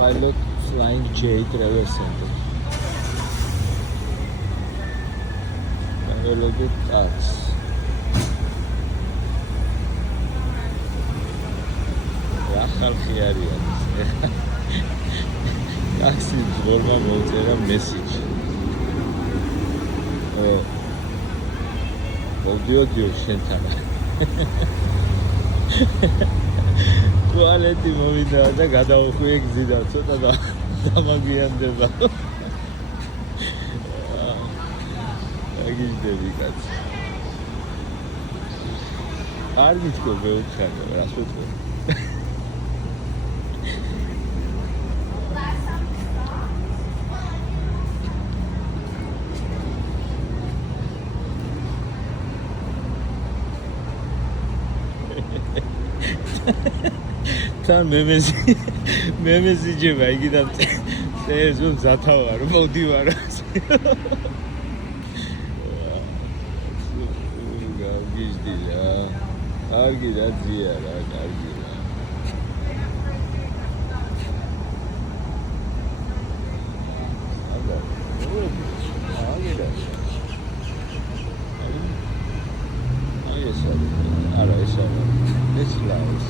Pilot Flying J Travel Center. Available cars. რა ხალხი არის ეს? ტაქსის როლმა მოწერა მესიჯი. მოდიოდი შენთან. ტუალეტი მოვიდა და გადავხვიე გზიდა, ცოტა დამაგვიანდება. აგიჟდები კაცი. არ მითქო მეუთხარ, რას ვეთქო? თან მემესი ჯება იქიდან წერს რომ ზათავარ მოდივარ გავგიჟდი რა კარგი რა ძია რა კარგი რა არა ეს არა ეს ლაოს